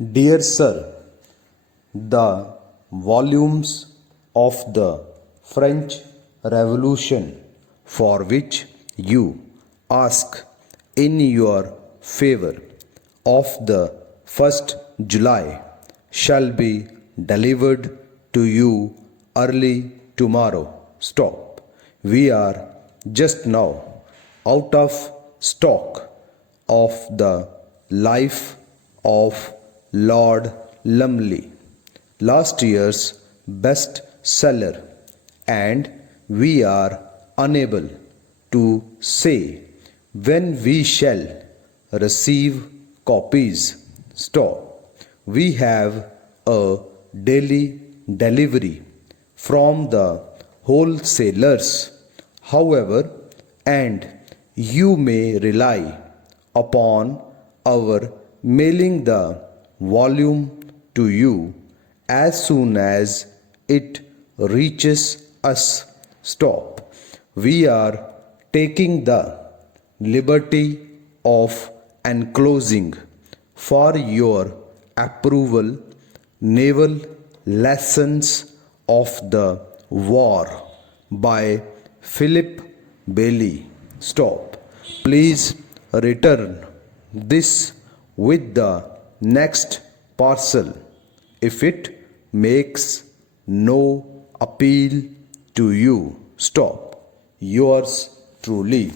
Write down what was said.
Dear Sir, the volumes of the French Revolution for which you ask in your favor of the 1st July shall be delivered to you early tomorrow. Stop. We are just now out of stock of the life of Lord Lumley, last year's best seller, and we are unable to say when we shall receive copies. Stop. We have a daily delivery from the wholesalers, however, and you may rely upon our mailing the volume to you as soon as it reaches us. Stop. We are taking the liberty of enclosing for your approval Naval Lessons of the War by Philip Bailey. Stop. Please return this with the next parcel if it makes no appeal to you. Stop. Yours truly.